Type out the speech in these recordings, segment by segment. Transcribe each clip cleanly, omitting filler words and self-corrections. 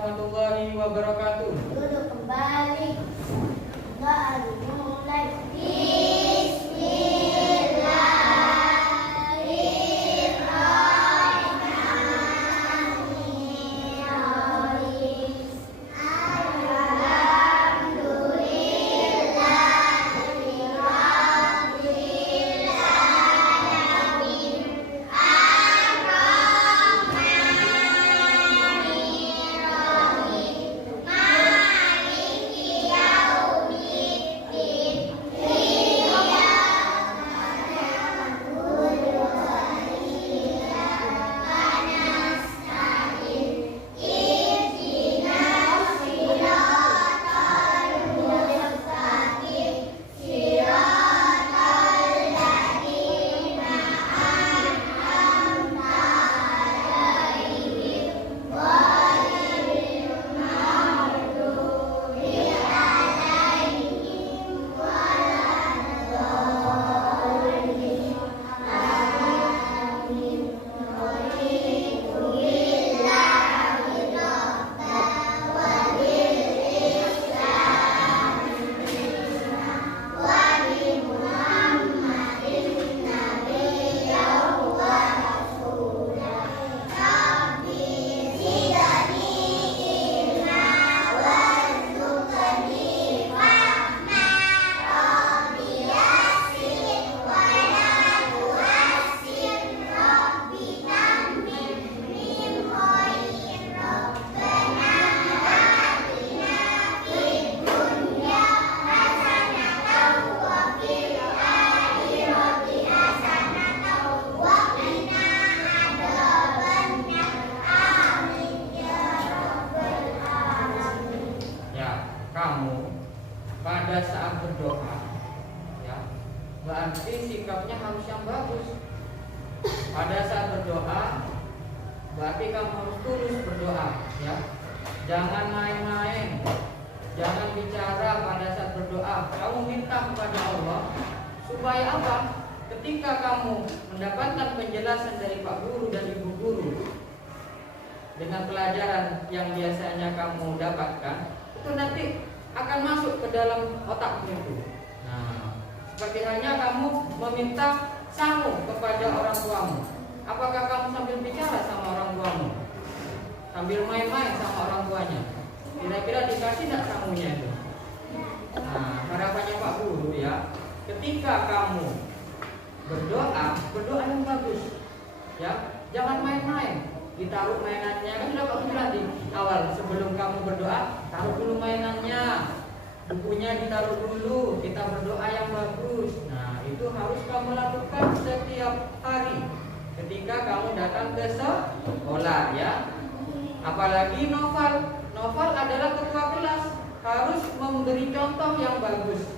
warahmatullahi wabarakatuh. Duduk kembali. Enggak dimulai. Pada saat berdoa, ya, berarti sikapnya harus yang bagus. Pada saat berdoa, berarti kamu harus tulus berdoa, ya. Jangan main-main, jangan bicara pada saat berdoa. Kamu minta kepada Allah supaya apa? Ketika kamu mendapatkan penjelasan dari Pak Guru dan Ibu Guru dengan pelajaran yang biasanya kamu dapatkan, itu nanti akan masuk ke dalam otakmu itu. Nah, seperti halnya kamu meminta sangu kepada orang tuamu. Apakah kamu sambil bicara sama orang tuamu? Sambil main-main sama orang tuanya? Kira-kira dikasih tidak sangunya itu? Nah, harapannya Pak Guru, ya, ketika kamu berdoa yang bagus, ya, jangan main-main. Ditaruh mainannya, kan sudah Pak bilang di awal, sebelum kamu berdoa, taruh dulu mainannya, bukunya ditaruh dulu, kita berdoa yang bagus. Nah, itu harus kamu lakukan setiap hari ketika kamu datang ke sekolah, ya. Apalagi Noval adalah ketua kelas, harus memberi contoh yang bagus.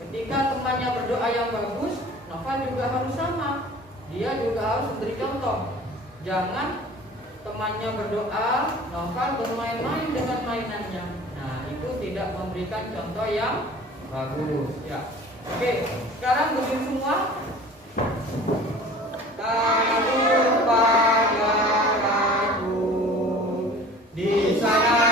Ketika temannya berdoa yang bagus, Noval juga harus sama, dia juga harus memberi contoh. Jangan temannya berdoa, Noval bermain-main dengan mainannya. Nah, itu tidak memberikan contoh yang bagus, ya. Oke, sekarang berdiri semua. Taruh padaku di sana.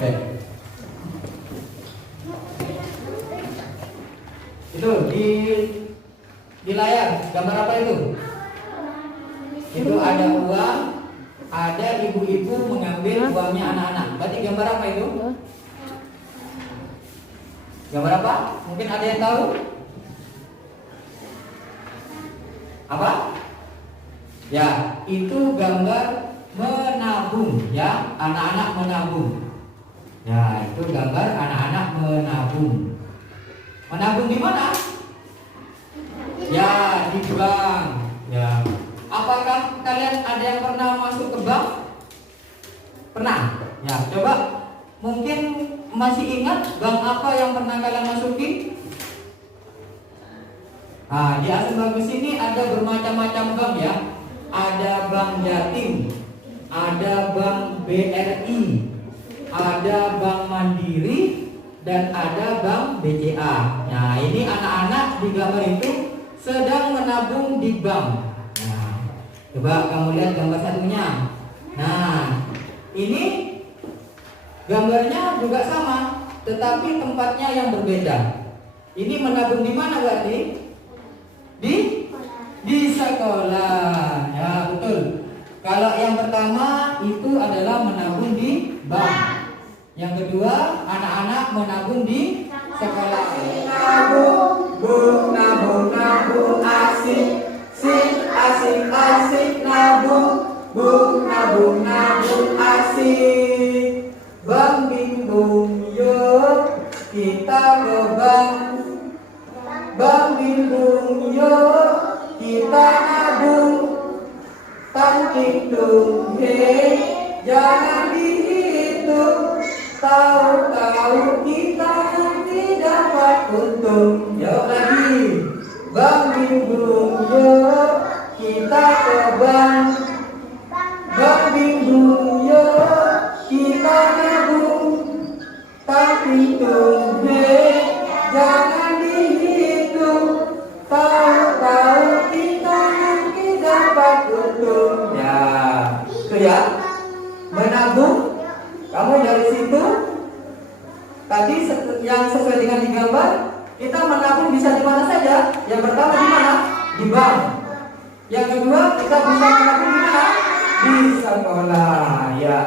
Oke. Itu di layar gambar apa itu? Itu ada uang, ada ibu-ibu mengambil uangnya anak-anak. Berarti gambar apa itu? Gambar apa? Mungkin ada yang tahu? Apa? Ya, itu gambar menabung, ya, anak-anak menabung. Ya, itu gambar anak-anak menabung. Menabung di mana? Ya, di bank. Ya. Apakah kalian ada yang pernah masuk ke bank? Pernah? Ya, coba mungkin masih ingat bank apa yang pernah kalian masuki? Nah, di Asen Bagus ini ada bermacam-macam bank ya. Ada Bank Jatim, ada Bank BRI, ada Bank Mandiri, dan ada Bank BCA. Nah, ini anak-anak di gambar itu sedang menabung di bank. Nah, coba kamu lihat gambar satunya. Nah, ini gambarnya juga sama, tetapi tempatnya yang berbeda. Ini menabung di mana berarti? Di sekolah. Ya, betul. Kalau yang pertama itu adalah menabung di bank. Yang kedua, anak-anak menabung di sekolah. Nabung, bung, nabung, nabung, asik, sik, asik, asik, nabung, bung, nabung, nabung, asik. Bang, bing, bung, yuk kita ke bank. Bang, bing, bung, yuk kita nabung. Tangking, tung, hei, jangan dihitung. Tahu-tahu kita nanti dapat untung. Jawab lagi. Bang, bing-bung, yuk kita ke bank. Bang, bing-bung, yuk kita nabung. Tapi hei, jangan dihitung. Tahu-tahu kita nanti dapat untung. Ya, itu ya. Menabung. Kamu dari situ tadi yang sesuai dengan di gambar, kita menabung bisa di mana saja. Yang pertama di mana? Di bank. Yang kedua, kita bisa menabung di mana? Di sekolah. Ya.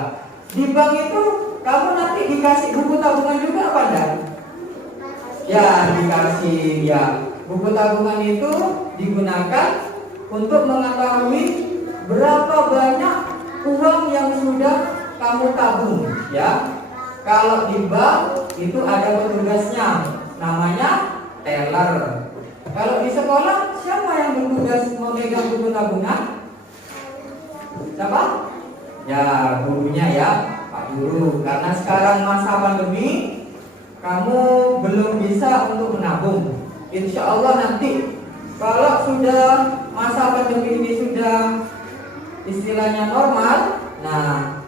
Di bank itu kamu nanti dikasih buku tabungan juga apa enggak? Ya, dikasih. Ya. Buku tabungan itu digunakan untuk mengetahui berapa banyak uang yang sudah kamu tabung, ya. Kalau di bank itu ada petugasnya, namanya teller. Kalau di sekolah, siapa yang bertugas memegang buku tabungan? Siapa? Ya, gurunya ya, Pak Guru. Karena sekarang masa pandemi, kamu belum bisa untuk menabung. Insya Allah nanti, kalau sudah masa pandemi ini sudah istilahnya normal, nah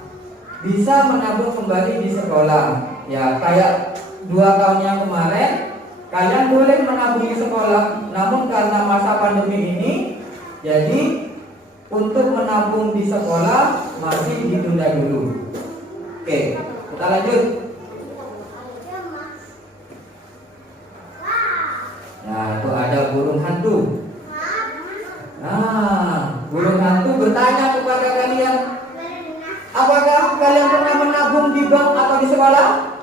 bisa menabung kembali di sekolah. Ya, kayak 2 tahun yang kemarin kalian boleh menabung di sekolah. Namun karena masa pandemi ini, jadi untuk menabung di sekolah masih ditunda dulu. Oke, kita lanjut. Nah, itu ada burung hantu. Nah, burung hantu bertanya kepada kalian, apakah kalian pernah menabung di bank atau di sekolah?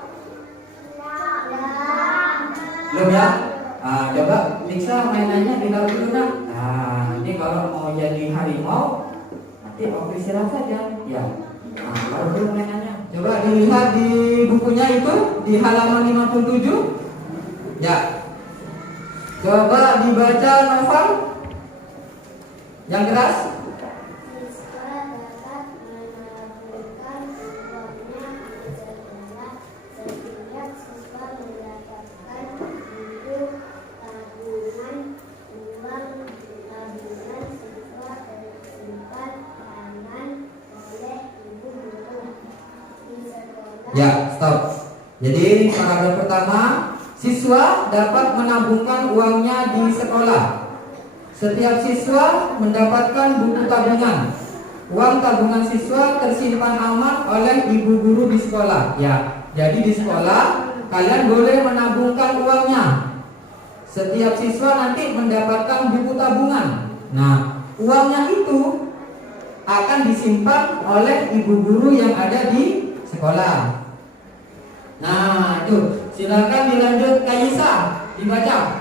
Belum ya? Nah, coba Liksa mainannya ditaruh dulu nak. Nah, ini kalau mau jadi harimau, nanti waktu istirahat saja. Ya. Nah, taruh dulu mainannya. Coba dilihat di bukunya itu di halaman 57. Ya. Coba dibaca novel yang keras. Ya, stop. Jadi paragraf pertama, siswa dapat menabungkan uangnya di sekolah. Setiap siswa mendapatkan buku tabungan. Uang tabungan siswa tersimpan aman oleh ibu guru di sekolah. Ya, Jadi di sekolah kalian boleh menabungkan uangnya. Setiap siswa nanti mendapatkan buku tabungan. Nah, uangnya itu akan disimpan oleh ibu guru yang ada di sekolah. Nah, itu silakan dilanjut Kak Yisa, dibaca.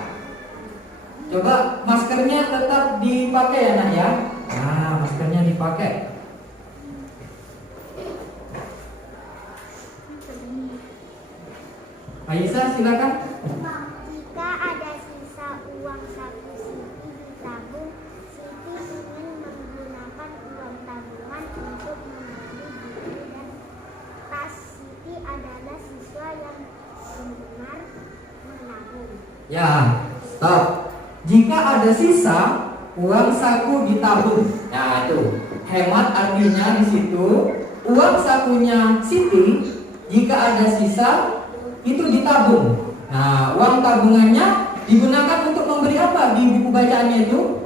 Coba maskernya tetap dipakai ya nak ya. Nah, maskernya dipakai. Aisyah silakan. Jika ada sisa uang saku Siti ditabung, Siti ingin menggunakan uang tabungan untuk membeli buku dan tas. Siti adalah siswa yang gemar menabung. Ya, stop. Jika ada sisa uang saku ditabung. Nah, itu hemat artinya di situ uang sakunya Siti jika ada sisa itu ditabung. Nah, uang tabungannya digunakan untuk memberi apa di buku bacaannya itu?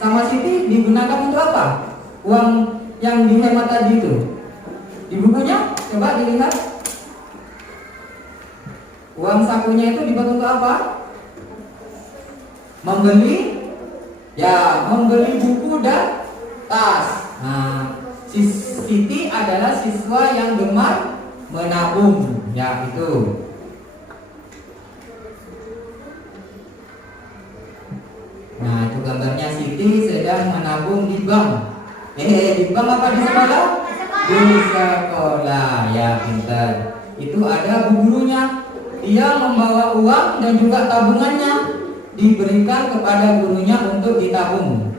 Sama Siti digunakan untuk apa? Uang yang dihemat tadi itu. Di bukunya coba dilihat. Uang sakunya itu dipakai untuk apa? Membeli, ya, membeli buku dan tas. Nah, Siti adalah siswa yang gemar menabung, ya itu. Nah, itu gambarnya Siti sedang menabung di bank. Di bank apa di sekolah? Di sekolah, ya pintar. Itu ada bu gurunya. Dia membawa uang dan juga tabungannya diberikan kepada gurunya untuk ditabung.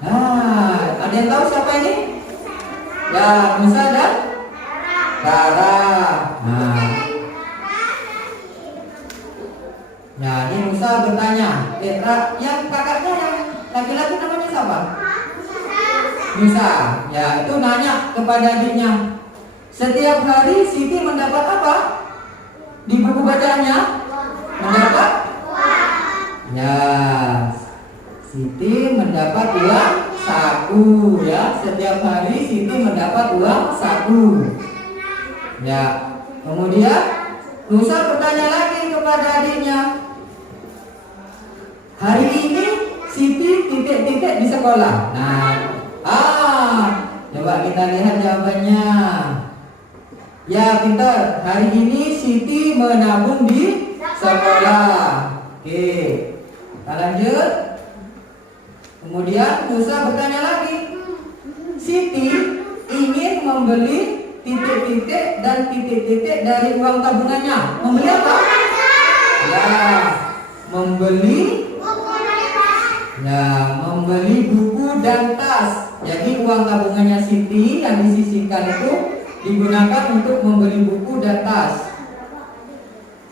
Nah, ada yang tahu siapa ini? Ya, Musa dan Tara. Nah, ya ini Musa bertanya. Yang kakaknya yang laki-laki namanya siapa? Musa. Ya, itu nanya kepada adiknya. Setiap hari Siti mendapat apa? Di buku bacaannya mendapat? Ya, Siti mendapat uang saku, ya. Setiap hari Siti mendapat uang saku. Ya. Kemudian Musa bertanya lagi kepada adiknya. Hari ini Siti titik-titik di sekolah. Nah, coba kita lihat jawabannya. Ya, pintar. Hari ini Siti menabung di sekolah. Oke. Kita lanjut. Kemudian Musa bertanya lagi. Siti ingin membeli titik-titik dan titik-titik dari uang tabungannya. Membeli apa? Ya, membeli buku dan tas. Jadi uang tabungannya Siti yang disisihkan itu digunakan untuk membeli buku dan tas.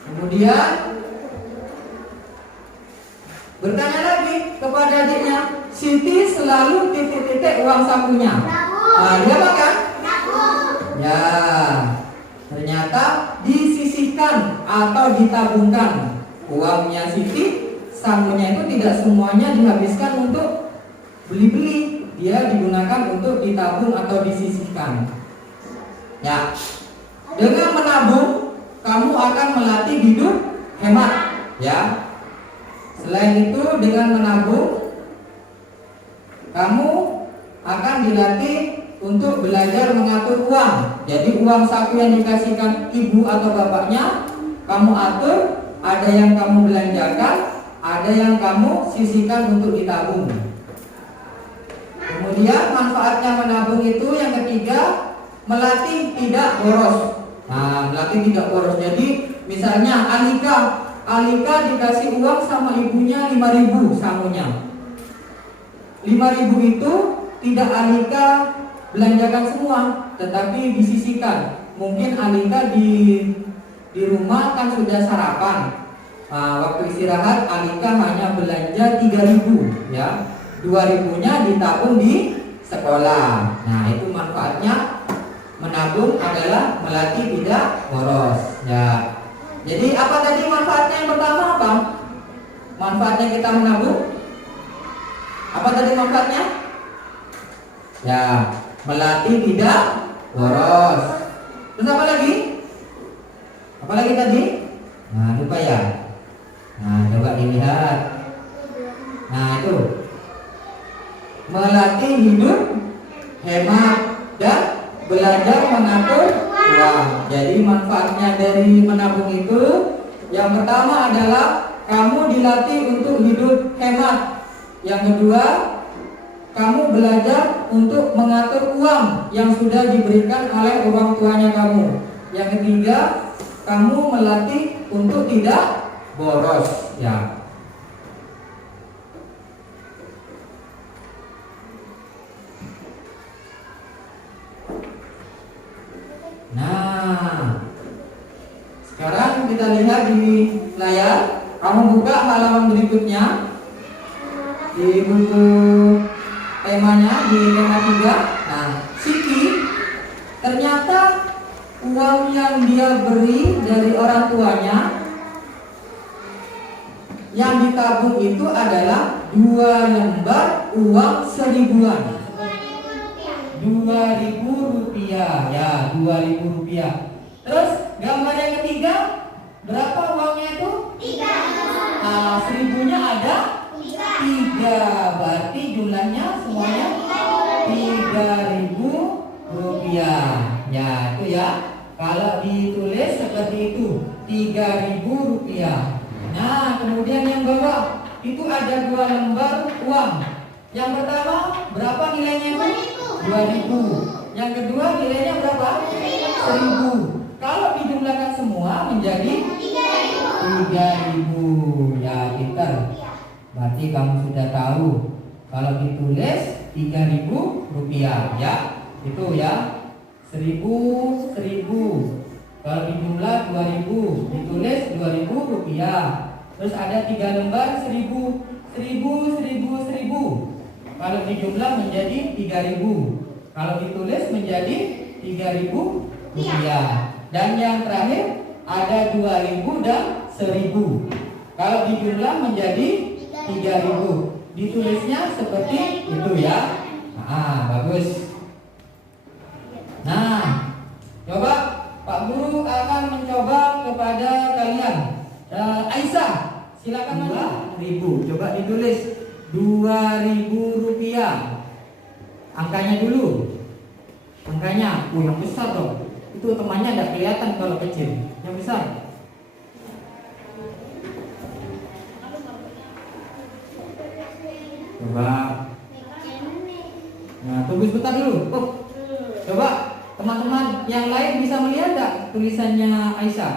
Kemudian bertanya lagi kepada adiknya, Siti selalu titik-titik uang sakunya. Dia makan? Ya, ternyata disisihkan atau ditabungkan. Uangnya Siti, sakunya itu tidak semuanya dihabiskan untuk beli-beli. Dia digunakan untuk ditabung atau disisihkan. Ya, dengan menabung kamu akan melatih hidup hemat, ya. Selain itu dengan menabung kamu akan dilatih untuk belajar mengatur uang. Jadi uang saku yang dikasihkan ibu atau bapaknya kamu atur, ada yang kamu belanjakan, ada yang kamu sisihkan untuk ditabung. Kemudian manfaatnya menabung itu yang ketiga, melatih tidak boros. Nah, melatih tidak boros. Jadi misalnya Alika dikasih uang sama ibunya 5.000 samunya. 5.000 itu tidak Alika belanjakan semua, tetapi disisihkan. Mungkin Alika di rumah kan sudah sarapan. Waktu istirahat Alika hanya belanja 3.000, ya. 2.000-nya ditabung di sekolah. Nah, itu manfaatnya menabung adalah melatih tidak boros, ya. Jadi apa tadi manfaatnya yang pertama apa? Manfaatnya kita menabung? Apa tadi manfaatnya? Ya, melatih tidak boros. Terus apa lagi? Apa lagi tadi? Nah, lupa ya. Nah, coba dilihat. Nah, itu melatih hidup hemat dan belajar mengatur uang. Jadi manfaatnya dari menabung itu yang pertama adalah kamu dilatih untuk hidup hemat. Yang kedua, kamu belajar untuk mengatur uang yang sudah diberikan oleh orang tuanya kamu. Yang ketiga, kamu melatih untuk tidak boros, ya. Nah, sekarang kita lihat di layar. Kamu buka halaman berikutnya di buku temanya di tema 3. Nah, Siti ternyata uang yang dia beri dari orang tuanya yang ditabung itu adalah 2 lembar uang 1000-an. 2.000 rupiah, ya, 2.000 rupiah. Terus gambar yang ketiga, berapa uangnya itu? 3. Nah, 1000-nya ada 3, berarti jumlahnya semuanya 3.000 rupiah. Ya, itu ya. Kalau ditulis seperti itu, 3.000 rupiah. Nah, kemudian yang bawah itu ada 2 lembar uang. Yang pertama berapa nilainya itu? 2.000. Yang kedua nilainya berapa? 1.000. Kalau dijumlahkan semua menjadi 3.000. Ya, pintar. Berarti kamu sudah tahu kalau ditulis 3.000 rupiah, ya. Itu ya. 1.000. Kalau dijumlah 2.000, ditulis 2.000 rupiah. Terus ada 3 lembar 1.000. Kalau dijumlah menjadi 3.000. Kalau ditulis menjadi 3.000 rupiah. Dan yang terakhir ada 2.000 dan 1.000. Kalau dijumlah menjadi 3.000. Ditulisnya seperti itu ya. Nah, bagus. Nah, coba Pak Guru akan mencoba kepada kalian. Aisyah, silakan. 2.000. Coba ditulis 2.000 rupiah. Angkanya dulu. Angkanya, yang besar dong. Itu temannya tidak kelihatan kalau kecil. Yang besar. Coba. Nah, tunggu sebentar dulu. Oh, coba teman-teman yang lain bisa melihat nggak tulisannya Aisyah?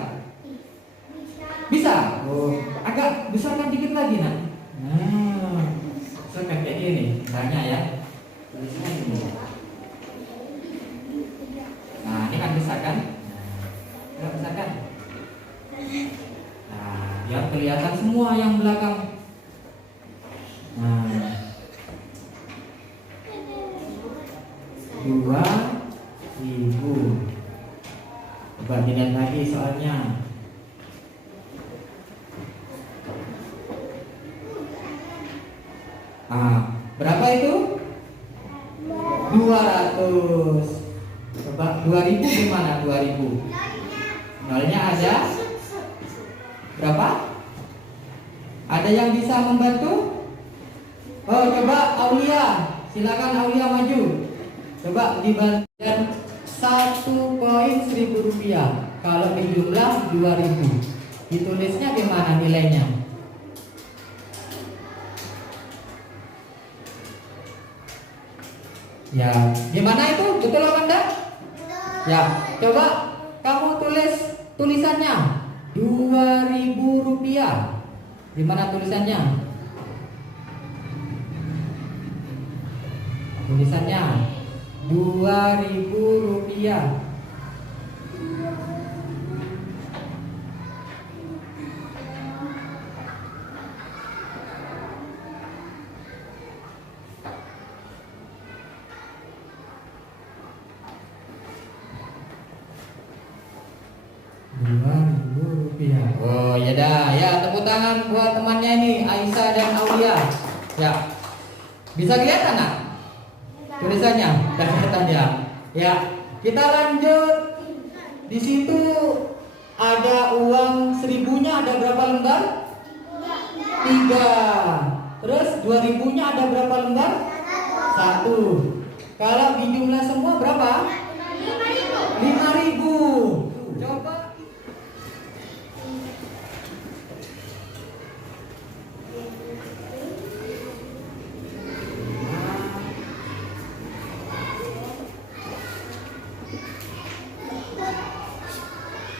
Bisa. Oh, agak besarkan dikit lagi nak. Besarkan kayak gini. Tanya ya. Tulisannya ini. Nah, ini kan besar kan? Enggak besar kan? Nah, biar kelihatan semua yang belakang. Nah, 2.000. Coba dilihat lagi soalnya. Berapa itu? 200. Coba 2.000 gimana? 2.000. Nolnya ada berapa? Ada yang bisa membantu? Oh, coba Aulia. Silakan Aulia maju. Coba dibantu. 1 koin 1.000 rupiah. Kalau dijumlah 2.000. Ditulisnya gimana nilainya? Ya, gimana itu? Betul apa enggak? Ya, coba kamu tulis tulisannya 2.000 rupiah. Gimana tulisannya? Tulisannya 2.000 rupiah. Rp2.000. Oh ya dah, ya tepuk tangan buat temannya ini Aisyah dan Aulia. Ya, bisa kelihatan nak? Tulisannya, dan kelihatan ya. Ya, kita lanjut Di situ ada uang 1000-nya ada berapa lembar? 3. Terus 2000-nya ada berapa lembar? 1. Kalau dijumlah semua berapa? 5.000. Coba.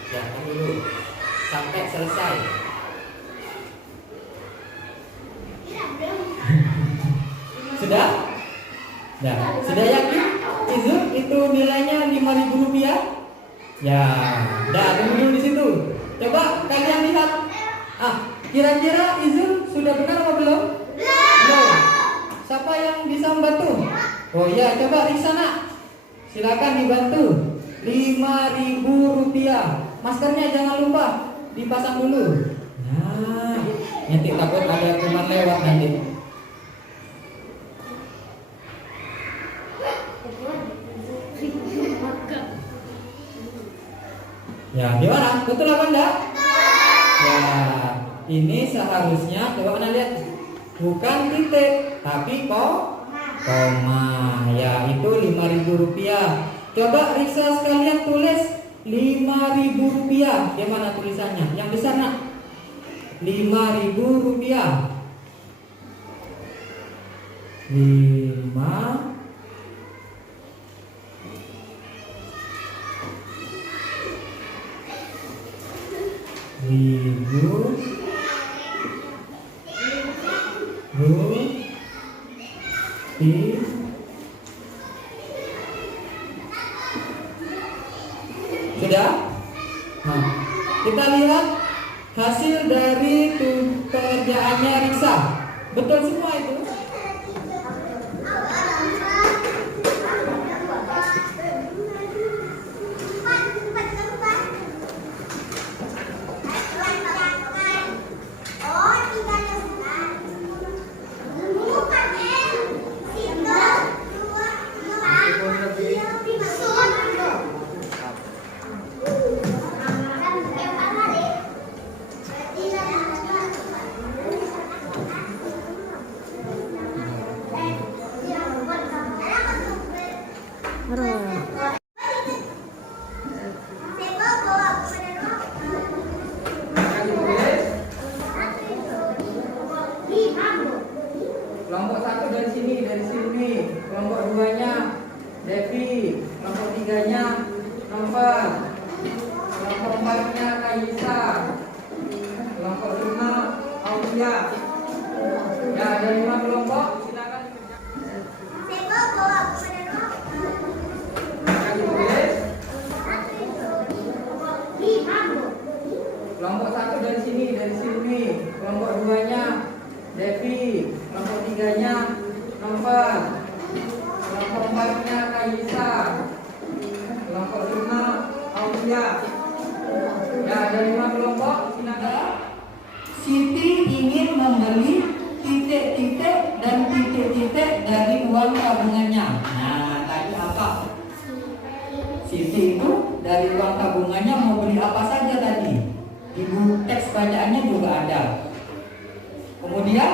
Jangan dulu sampai selesai. Sudah? Sudah yakin? Izul itu nilainya 5.000 rupiah? Ya, tunggu dulu di situ. Coba kalian lihat. Kira-kira Izul sudah benar atau belum? Belum. Siapa yang bisa membantu? Oh ya, coba di sana. Silakan dibantu. 5.000 rupiah. Maskernya jangan lupa dipasang dulu. Nah, nanti takut ada kuman lewat nanti. Ya, gimana? Betul apa enggak? Ya, ini seharusnya coba Anda lihat bukan titik, tapi koma. Ya, itu 5.000 rupiah. Coba Riksa sekalian tulis 5.000 rupiah. Gimana tulisannya? Yang besar nak? 5.000 rupiah. 5 ribu rupiah. Sudah? Nah, kita lihat hasil dari pekerjaannya Riksa. Betul semua itu? Kelompok 1 dari sini. Kelompok 2-nya Devi, kelompok 3-nya Novel, kelompok 4-nya Kaisa, kelompok 5 Aulia. Ya, ada 5 kelompok. Silakan kelompok 1 dari sini. Kelompok 2-nya Devi, kelompok 3-nya Novel, kelompok 4-nya Kaisa, kelompok 5 Aulia. Ya, ada 5 kelompok. Silakan. Siti ingin membeli titik-titik dan titik-titik dari uang tabungannya. Nah, tadi apa? Siti itu dari uang tabungannya mau beli apa saja tadi. Di buku teks bacaannya juga ada. Kemudian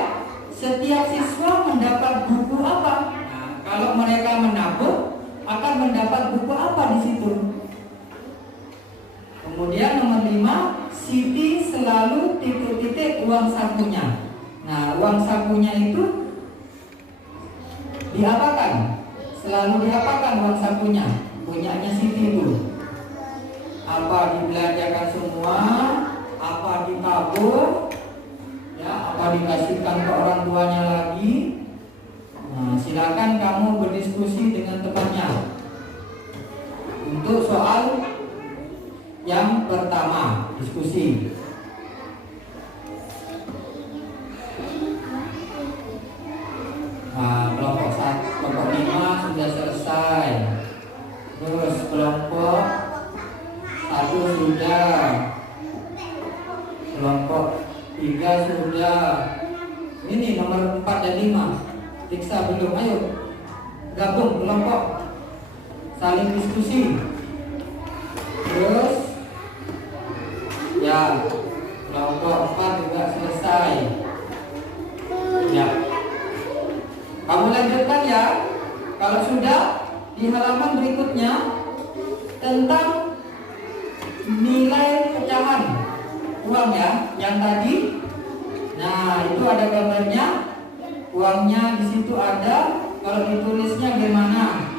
setiap siswa mendapat buku apa? Nah, kalau mereka menabung akan mendapat buku apa di situ? Kemudian nomor 5, Siti selalu titik-titik uang sakunya. Nah, uang sakunya itu diapakan? Selalu diapakan uang sakunya? Punyanya Siti itu. Apa dibelanjakan semua? Apa ditabur? Ya, apa dikasihkan ke orang tuanya lagi? Nah, silakan kamu berdiskusi dengan temannya. Untuk soal yang pertama, diskusi. Nah, kelompok 5 sudah selesai. Terus kelompok 1 sudah. Kelompok 3 sudah. Ini nomor 4 dan 5. Riksa belum, ayo gabung kelompok, saling diskusi. Terus ya, kelompok 4 juga selesai. Ya. Kamu lanjutkan ya. Kalau sudah, di halaman berikutnya tentang nilai pecahan uang ya, yang tadi. Nah, itu ada gambarnya. Uangnya di situ ada. Kalau ditulisnya gimana?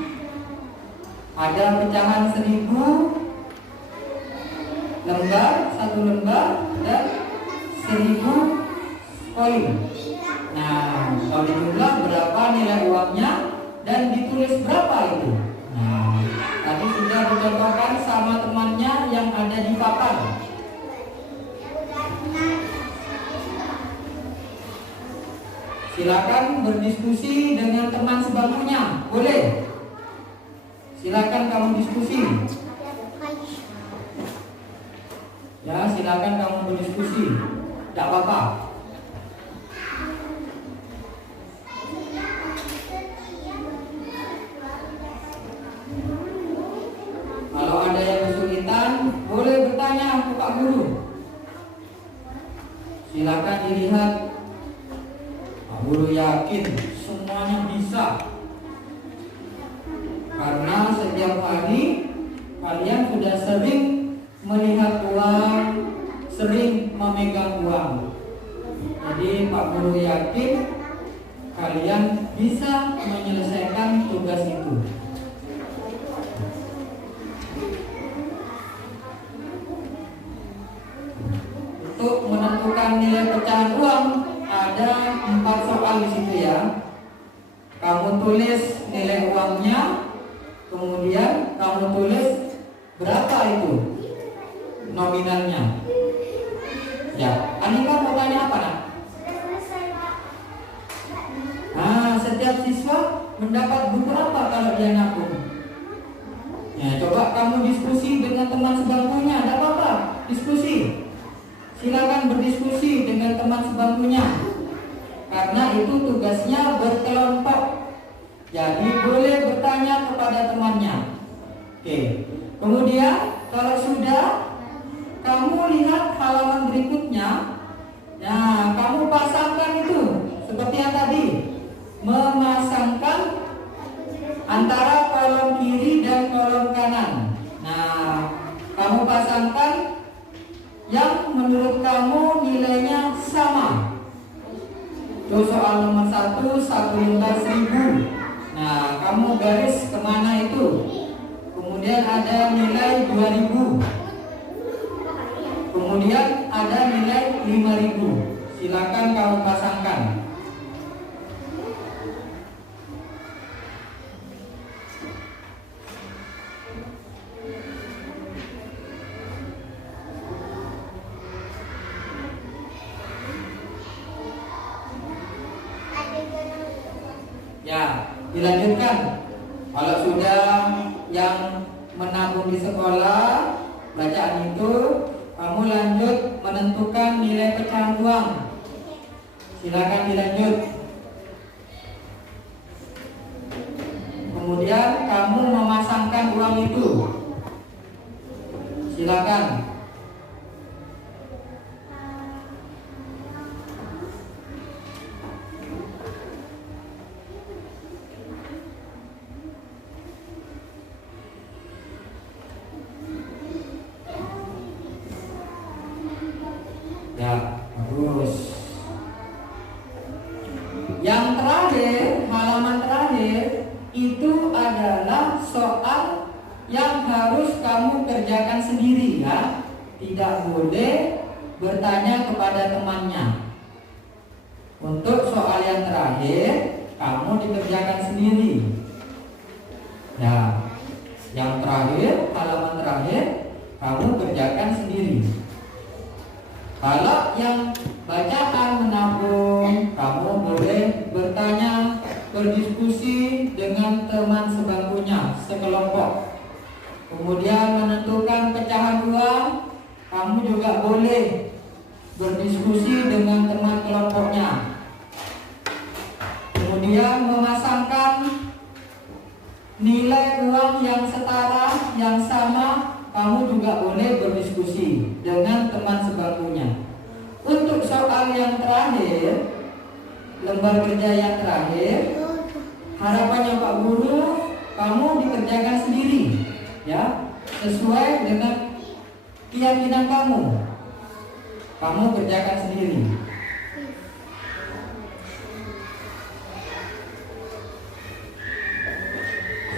Ada pecahan 1000 lembar, 1 lembar, dan 1000 koin. Nah, kalau dijumlah berapa nilai uangnya dan ditulis berapa itu? Nah, tadi sudah dicontohkan sama temannya yang ada di papan. Silakan berdiskusi dengan teman sebangkunya. Boleh? Silakan kamu diskusi. Ya, silakan kamu berdiskusi. Tidak apa-apa. Kalau ada yang kesulitan, boleh bertanya ke Pak Guru. Silakan dilihat. Pak Guru yakin semuanya bisa. Karena setiap hari kalian sudah sering melihat uang, sering memegang uang. Jadi Pak Guru yakin kalian bisa menyelesaikan tugas itu. Untuk menentukan nilai pecahan uang ada 4 soal di situ ya. Kamu tulis nilai uangnya, kemudian kamu tulis berapa itu nominalnya. Ya, Anika mau tanya apa nak? Nah, setiap siswa mendapat buku apa kalau dia nabung? Ya, coba kamu diskusi dengan teman sebangkunya, ada apa-apa? Diskusi. Silakan berdiskusi dengan teman sebangkunya. Karena itu tugasnya berkelompok. Jadi boleh bertanya kepada temannya. Oke. Kemudian kalau sudah, kamu lihat halaman berikutnya. Nah, kamu pasangkan itu seperti yang tadi. Memasangkan antara kolom kiri dan kolom kanan. Nah, kamu pasangkan yang menurut kamu nilainya sama. Itu soal nomor 1, 1 lembar 1000. Nah, kamu garis kemana itu? Kemudian ada nilai 2000. Kemudian ada nilai 5000. Silakan kamu pasangkan. Ya, dilanjutkan. Kalau sudah yang menabung di sekolah bacaan itu, kamu lanjut menentukan nilai pecahan uang. Silakan dilanjut. Kemudian kamu memasangkan uang itu. Silakan. Ya, bagus. Yang terakhir, halaman terakhir itu adalah soal yang harus kamu kerjakan sendiri ya. Tidak boleh bertanya kepada temannya. Untuk soal yang terakhir, kamu dikerjakan sendiri. Ya, yang terakhir, halaman terakhir, kamu kerjakan sendiri. Kalau yang bacaan menabung, kamu boleh bertanya, berdiskusi dengan teman sebangkunya, sekelompok. Kemudian menentukan pecahan uang, kamu juga boleh berdiskusi dengan teman kelompoknya. Kemudian memasangkan nilai uang yang setara, yang sama, kamu juga boleh berdiskusi dengan teman sebangkunya. Untuk soal yang terakhir, lembar kerja yang terakhir, harapannya Pak Guru, kamu dikerjakan sendiri, ya, sesuai dengan keyakinan kamu. Kamu kerjakan sendiri.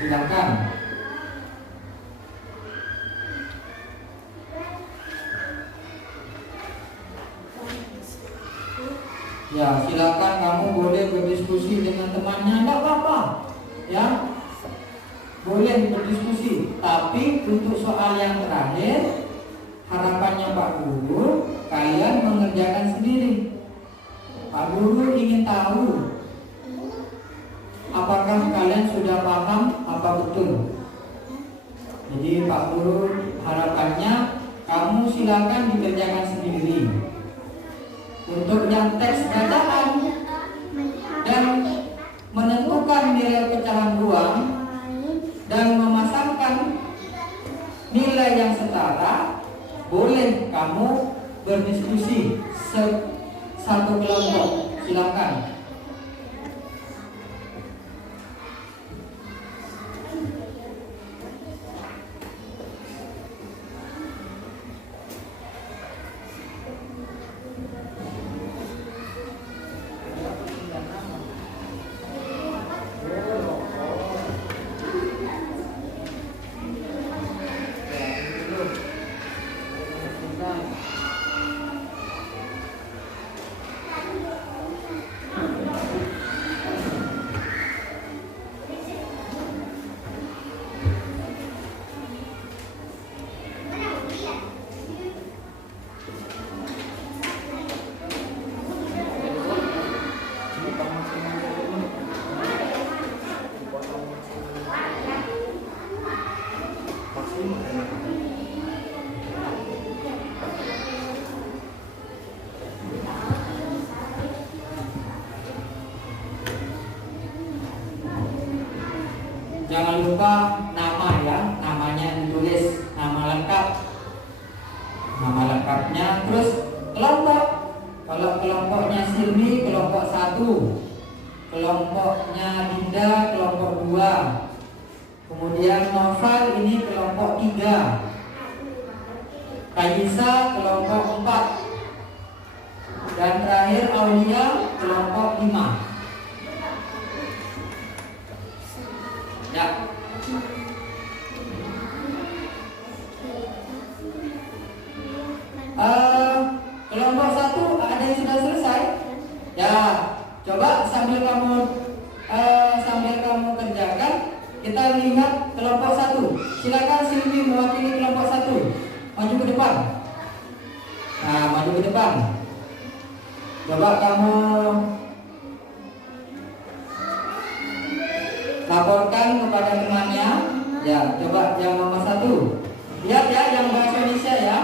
Silakan. Ya, silakan kamu boleh berdiskusi dengan temannya, enggak apa-apa. Ya. Boleh berdiskusi, tapi untuk soal yang terakhir, harapannya Pak Guru, kalian mengerjakan sendiri. Pak Guru ingin tahu apakah kalian sudah paham apa betul. Jadi Pak Guru harapannya kamu silakan dikerjakan sendiri. Untuk yang teks bacaan dan menentukan nilai pecahan uang dan memasangkan nilai yang setara, boleh kamu berdiskusi satu kelompok. Silakan. Jangan lupa nama, ya, namanya ditulis, nama lengkap, nama lengkapnya. Terus kelompok, kalau kelompoknya Silmi kelompok 1, kelompoknya Dinda kelompok 2, kemudian Novel ini kelompok 3, Kaisa kelompok 4, dan terakhir Aulia kelompok 5. Ya. Kelompok 1 ada yang sudah selesai? Ya, coba sambil kamu kerjakan, kita lihat kelompok 1. Silakan Silvi mewakili kelompok 1. Maju ke depan. Nah, maju ke depan. Coba kamu laporkan kepada temannya. Ya, coba yang nomor 1. Lihat ya, yang bahasa Indonesia ya.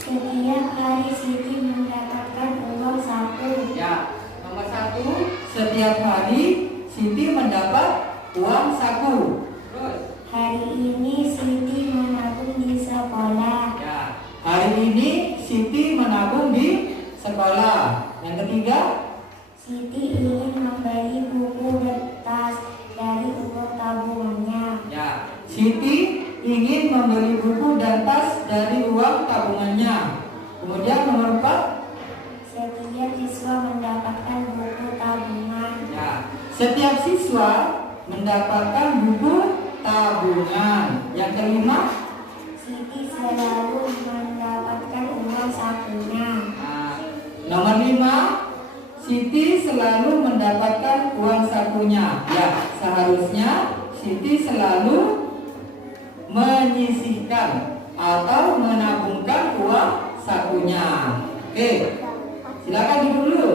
Setiap hari Siti mendapatkan uang 1. Ya, nomor 1. Setiap hari Siti mendapat uang 1. Terus. Hari ini Siti menabung di sekolah. Ya, hari ini Siti menabung di sekolah. Yang ketiga, Siti ingin membeli buku dan tas dari uang tabungannya. ya, Siti ingin membeli buku dan tas dari uang tabungannya. Kemudian nomor 4, Setiap siswa mendapatkan buku tabungan. ya, setiap siswa mendapatkan buku tabungan. Yang kelima, Siti selalu mendapatkan uang sakunya. nah, nomor 5, Siti selalu mendapatkan uang sakunya. Ya, seharusnya Siti selalu menyisihkan atau menabungkan uang sakunya. Oke, silakan duduk dulu.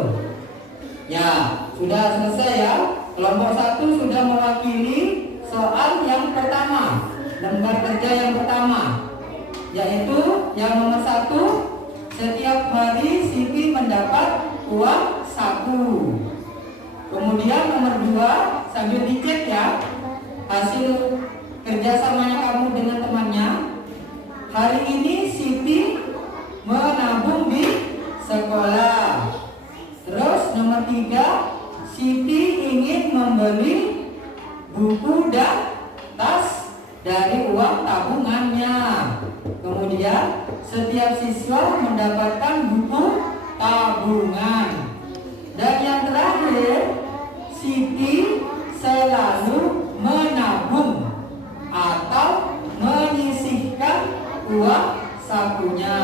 Ya, sudah selesai ya. Kelompok 1 sudah mewakili soal yang pertama, lembar kerja yang pertama, yaitu yang nomor 1. Setiap hari Siti mendapat uang saku. Kemudian nomor 2, sambil dicek ya hasil kerjasamanya kamu dengan temannya. hari ini Siti menabung di sekolah. Terus nomor 3, Siti ingin membeli buku dan tas dari uang tabungannya. Kemudian setiap siswa mendapatkan buku tabungan. Dan yang terakhir, Siti selalu menabung atau menyisihkan uang sakunya.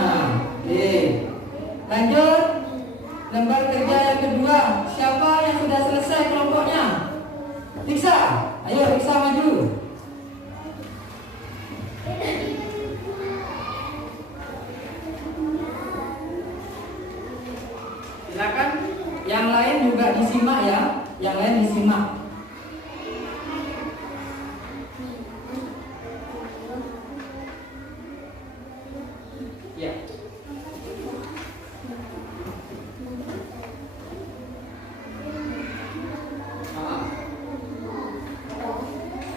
Oke. Lanjut. Lembar kerja yang kedua. Siapa yang sudah selesai kelompoknya? Riksa. Ayo Riksa maju. Silakan. Yang lain juga disimak ya. Yang lain disimak. Ya.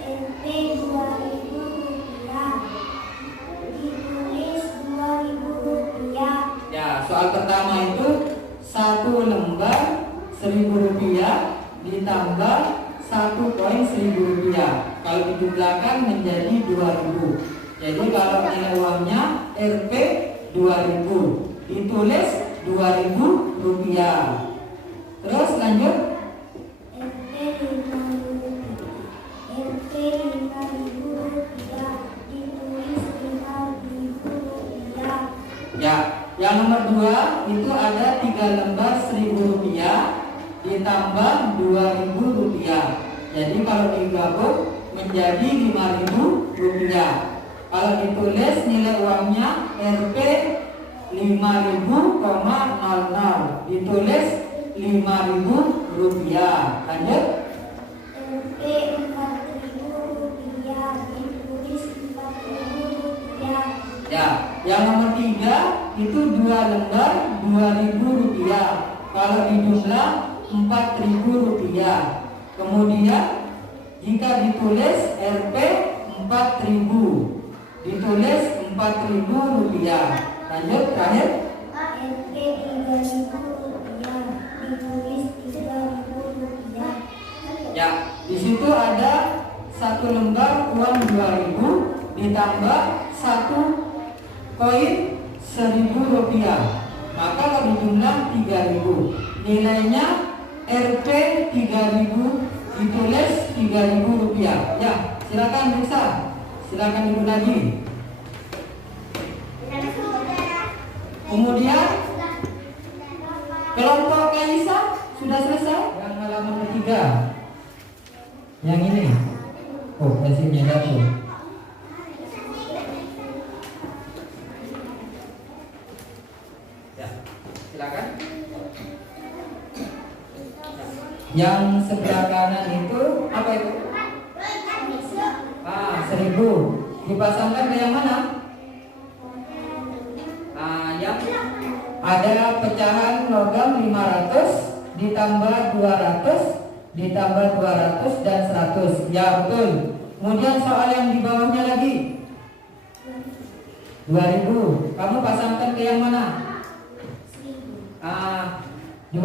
RP 2.000 rupiah. Ditulis 2.000 rupiah. Ya, soal pertama itu 1 lembar 1.000 rupiah ditambah 1 koin 1.000 rupiah. Kalau dijumlahkan menjadi 2.000. Jadi kalau nilai uangnya Rp 2.000, ditulis 2.000 rupiah. Terus lanjut. RP 5.000. RP 5.000 rupiah. Ditulis 5.000 rupiah. Ya, yang nomor 2 itu ada 3 lembar 1.000 rupiah ditambah 2.000 rupiah. Jadi kalau digabung menjadi 5.000 rupiah. Kalau ditulis nilai uangnya Rp 5.000,00, ditulis 5.000 rupiah. Lanjut. RP 4.000 rupiah. Ditulis 4.000 rupiah. Ya, yang nomor 3 itu 2 lembar 2.000 rupiah. Kalau dijumlah 4.000 rupiah. Kemudian jika ditulis Rp 4.000, ditulis 4.000 rupiah. Lanjut terakhir. RP 3.000 rupiah. Ditulis 3.000 rupiah. Ya, di situ ada 1 lembar uang 2.000 ditambah 1 koin 1.000 rupiah. Maka kalau dijumlah 3.000, nilainya Rp 3.000, ditulis 3.000 rupiah. Ya, silakan bisa. Silakan ibu lagi. Kemudian kelompok Kaisa sudah selesai. Yang halaman ketiga. Yang ini. Oh, hasilnya jatuh. Ya, silakan. Yang sebelah kanan itu apa itu? 1.000. Dipasangkan ke yang mana? Yang ada pecahan logam 500 ditambah 200 ditambah 200 dan 100. Ya betul. Kemudian soal yang di bawahnya lagi 2.000. Kamu pasangkan ke yang mana? 2.000.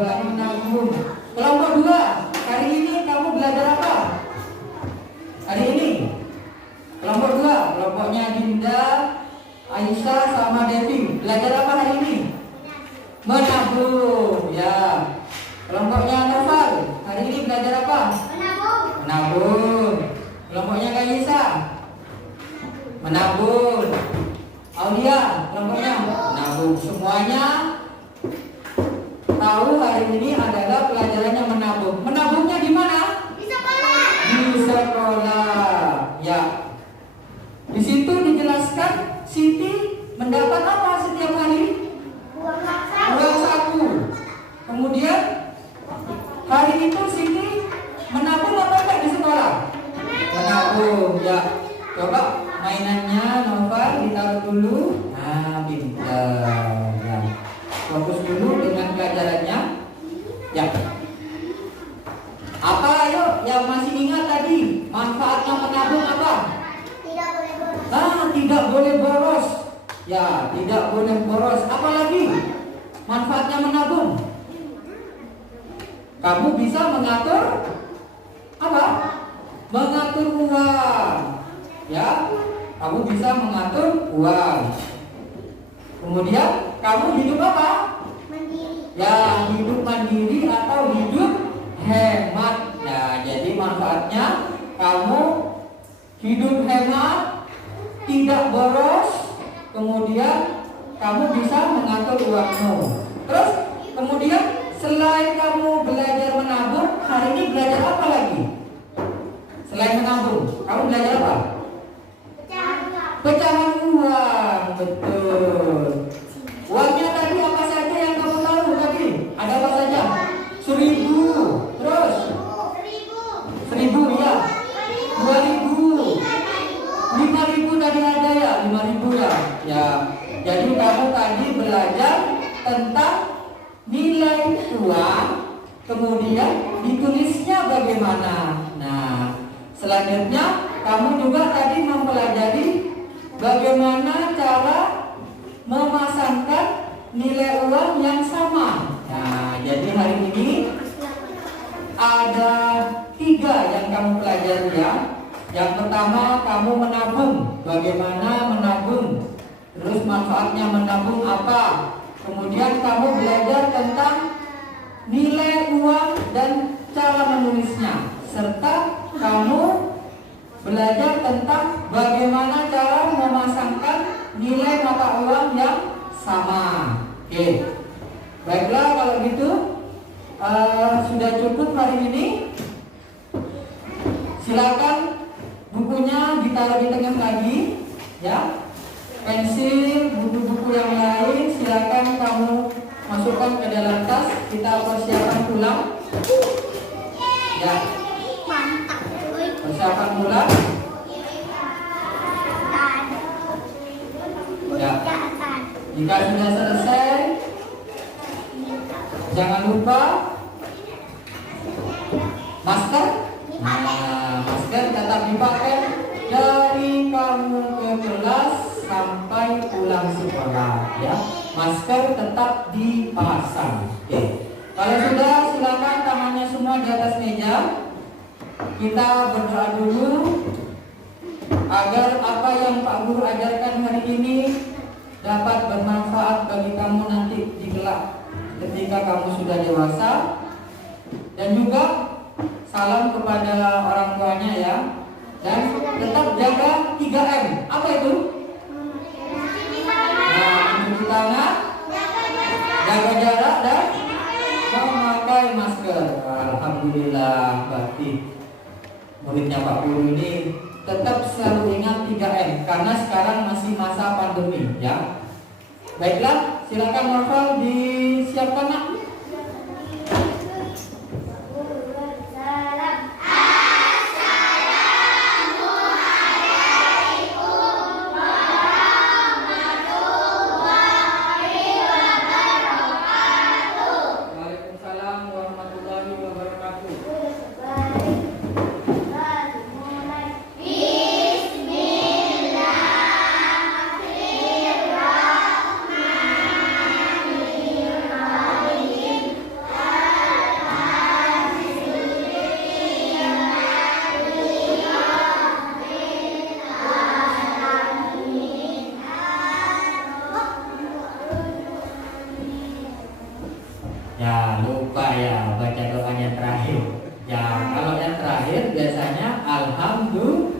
Kelompok 2. Hari ini kamu belajar apa? Hari ini kelompok 2, kelompoknya Dinda, Aisyah sama Devi. Belajar apa hari ini? Menabung. Ya. Kelompoknya Noval, hari ini belajar apa? Menabung. Kelompoknya Kaisa, menabung. Aulia, kelompoknya menabung. Semuanya tahu hari ini adalah pelajarannya menabung. Menabungnya di mana? Di sekolah. Ya. Di situ dijelaskan Siti mendapat apa setiap hari? Uang saku. Kemudian hari itu Siti menabung atau enggak di sekolah? Menabung. Ya. Coba mainannya Noval ditaruh dulu. Nah, pintar. Ya. Fokus dulu dengan pelajarannya. Ya. Apa ayo yang masih ingat tadi? Manfaatnya menabung apa? Tidak boleh boros. Ya, tidak boleh boros. Apalagi manfaatnya menabung. Kamu bisa mengatur apa? Mengatur uang. Ya, kamu bisa mengatur uang. Kemudian kamu hidup apa? Ya, hidup mandiri atau hidup hemat. Nah, jadi manfaatnya kamu hidup hemat, tidak boros, kemudian kamu bisa mengatur uangmu. Terus kemudian selain kamu belajar menabung, hari ini belajar apa lagi? Selain menabung, kamu belajar apa? Pecahan uang, betul. Uangnya tadi apa saja yang kamu tahu tadi? Ada apa saja? 1.000, terus 1.000 ya, 2.000, 5.000 tadi ada ya, 5.000 ya. Ya, jadi kamu tadi belajar tentang nilai uang, kemudian ditulisnya bagaimana. Nah, selanjutnya kamu juga tadi mempelajari bagaimana cara memasangkan nilai uang yang sama. Nah, jadi hari ini ada 3 yang kamu pelajari ya. Yang pertama kamu menabung, bagaimana menabung, terus manfaatnya menabung apa. Kemudian kamu belajar tentang nilai uang dan cara menulisnya, serta kamu belajar tentang bagaimana cara memasangkan nilai mata uang yang sama. Oke, baiklah kalau gitu sudah cukup hari ini. Silakan bukunya ditaruh di tengah lagi, ya. Pensil, buku-buku yang lain silakan kamu masukkan ke dalam tas. Kita persiapan pulang. Ya. Persiapan pulang. Ya. Jika sudah selesai, jangan lupa masker. Nah, masker tetap dipakai dari kamu ke kelas sampai pulang sekolah, ya. Masker tetap dipasang. Oke. Kalau sudah, silakan tangannya semua di atas meja. Kita berdoa dulu agar apa yang Pak Guru ajarkan hari ini dapat bermanfaat bagi kamu nanti di kelak ketika kamu sudah dewasa. Dan juga salam kepada orang tuanya ya. Dan tetap jaga 3M. Apa itu? Nah, mencuci tangan, jaga jarak dan memakai masker. Alhamdulillah, berarti muridnya Pak Guru ini tetap selalu ingat 3M karena sekarang masih masa pandemi ya. Baiklah, silakan Marvel disiapkan nak. Ya, lupa ya baca doanya terakhir. Ya, kalau yang terakhir biasanya alhamdulillah.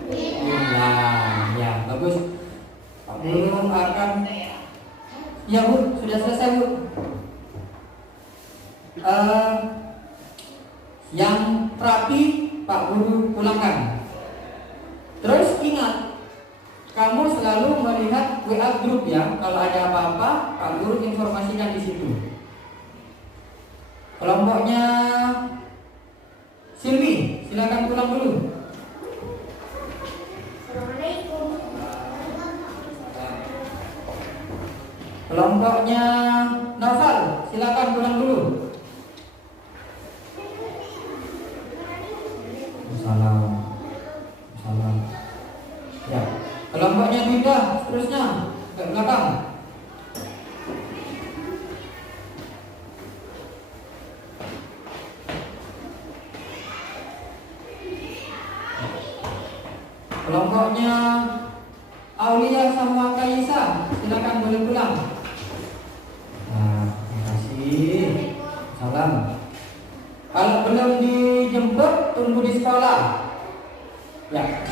Ya, bagus. Pak Guru akan. Ya Bu, sudah selesai Bu. Yang terapi Pak Guru pulangkan. Terus ingat, kamu selalu melihat WA grup ya. Kalau ada apa-apa, Pak Guru informasikan di situ. Kelompoknya Silvi, silakan pulang dulu. Assalamualaikum. Kelompoknya Novel, silakan pulang dulu. Salam. Ya. Kelompoknya Dinda, seterusnya ke belakang. Kelompoknya Aulia sama Kaisa, silakan boleh pulang. Nah, terima kasih. Salam. Kalau belum dijemput, tunggu di sekolah. Ya.